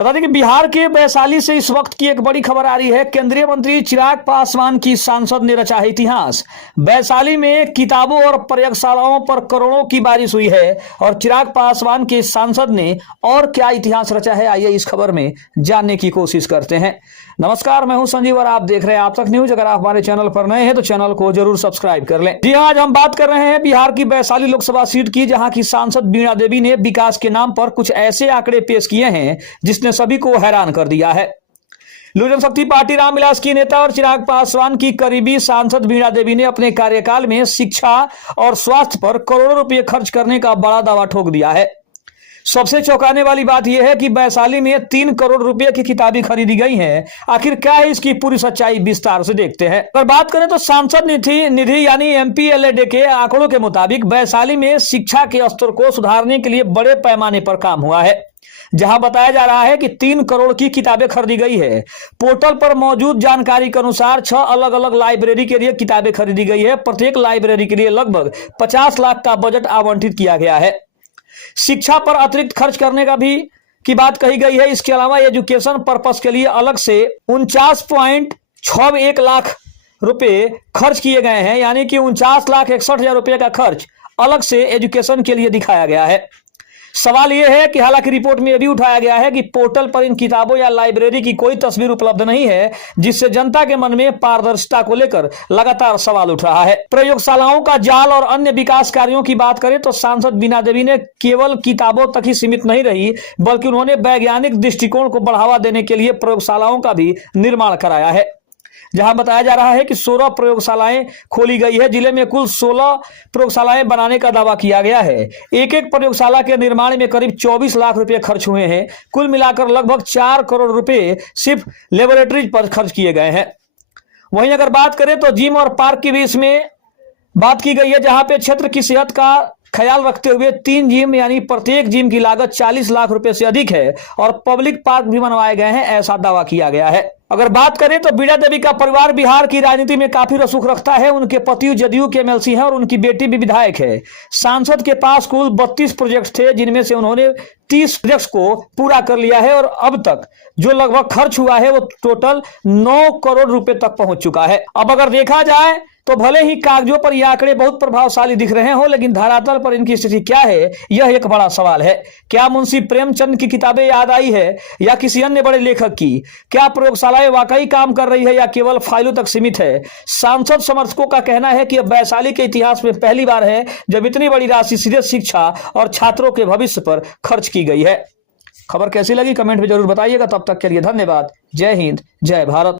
बता दें कि बिहार के वैशाली से इस वक्त की एक बड़ी खबर आ रही है। केंद्रीय मंत्री चिराग पासवान की सांसद ने रचा है इतिहास। वैशाली में किताबों और प्रयोगशालाओं पर करोड़ों की बारिश हुई है और चिराग पासवान के सांसद ने और क्या इतिहास रचा है, आइए इस खबर में जानने की कोशिश करते हैं। नमस्कार, मैं हूं संजीव और आप देख रहे हैं आप तक न्यूज। अगर आप हमारे चैनल पर नए हैं तो चैनल को जरूर सब्सक्राइब कर लें। जी हां, आज हम बात कर रहे हैं बिहार की वैशाली लोकसभा सीट की, जहां की सांसद वीणा देवी ने विकास के नाम पर कुछ ऐसे आंकड़े पेश किए हैं जिसने सभी को हैरान कर दिया है। लोक जनशक्ति पार्टी रामविलास की नेता और चिराग पासवान की करीबी सांसद वीणा देवी ने अपने कार्यकाल में शिक्षा और स्वास्थ्य पर करोड़ों रुपए खर्च करने का बड़ा दावा ठोक दिया है। सबसे चौंकाने वाली बात यह है कि वैशाली में 3 करोड़ रुपए की किताबें खरीदी गई हैं। आखिर क्या है इसकी पूरी सच्चाई, विस्तार से देखते हैं। अगर बात करें तो सांसद निधि यानी MPLAD के आंकड़ों के मुताबिक वैशाली में शिक्षा के स्तर को सुधारने के लिए बड़े पैमाने पर काम हुआ है, जहां बताया जा रहा है कि 3 करोड़ की किताबें खरीदी गई है। पोर्टल पर मौजूद जानकारी के अनुसार 6 अलग अलग लाइब्रेरी के लिए किताबें खरीदी गई है। प्रत्येक लाइब्रेरी के लिए लगभग 50 लाख का बजट आवंटित किया गया है। शिक्षा पर अतिरिक्त खर्च करने की बात कही गई है। इसके अलावा एजुकेशन पर्पस के लिए अलग से 49.61 लाख रुपए खर्च किए गए हैं, यानी कि 49,61,000 रुपए का खर्च अलग से एजुकेशन के लिए दिखाया गया है। सवाल यह है कि हालांकि रिपोर्ट में यह भी उठाया गया है कि पोर्टल पर इन किताबों या लाइब्रेरी की कोई तस्वीर उपलब्ध नहीं है, जिससे जनता के मन में पारदर्शिता को लेकर लगातार सवाल उठ रहा है। प्रयोगशालाओं का जाल और अन्य विकास कार्यों की बात करें तो सांसद वीणा देवी ने केवल किताबों तक ही सीमित नहीं रही, बल्कि उन्होंने वैज्ञानिक दृष्टिकोण को बढ़ावा देने के लिए प्रयोगशालाओं का भी निर्माण कराया है। जहां बताया जा रहा है कि 16 प्रयोगशालाएं खोली गई है। जिले में कुल 16 प्रयोगशालाएं बनाने का दावा किया गया है। एक एक प्रयोगशाला के निर्माण में करीब 24 लाख रुपए खर्च हुए हैं। कुल मिलाकर लगभग 4 करोड़ रुपए सिर्फ लेबोरेटरीज पर खर्च किए गए हैं। वहीं अगर बात करें तो जिम और पार्क की भी इसमें बात की गई है, जहां पे क्षेत्र की सेहत का ख्याल रखते हुए 3 जिम यानी प्रत्येक जिम की लागत 40 लाख रुपए से अधिक है और पब्लिक पार्क भी बनवाए गए हैं, ऐसा दावा किया गया है। अगर बात करें तो वीणा देवी का परिवार बिहार की राजनीति में काफी रसूख रखता है। उनके पति जदयू के MLC हैं और उनकी बेटी भी विधायक है। सांसद के पास कुल 32 प्रोजेक्ट थे, जिनमें से उन्होंने 30 प्रोजेक्ट्स को पूरा कर लिया है और अब तक जो लगभग खर्च हुआ है वो टोटल 9 करोड़ रुपए तक पहुंच चुका है। अब अगर देखा जाए तो भले ही कागजों पर ये आंकड़े बहुत प्रभावशाली दिख रहे हो, लेकिन धरातल पर इनकी स्थिति क्या है, यह एक बड़ा सवाल है। क्या मुंशी प्रेमचंद की किताबें याद आई है या किसी अन्य बड़े लेखक की? क्या प्रयोगशालाएं वाकई काम कर रही है या केवल फाइलों तक सीमित है? सांसद समर्थकों का कहना है कि वैशाली के इतिहास में पहली बार है जब इतनी बड़ी राशि सीधे शिक्षा और छात्रों के भविष्य पर खर्च की गई है। खबर कैसी लगी कमेंट में जरूर बताइएगा। तब तक के लिए धन्यवाद। जय हिंद, जय भारत।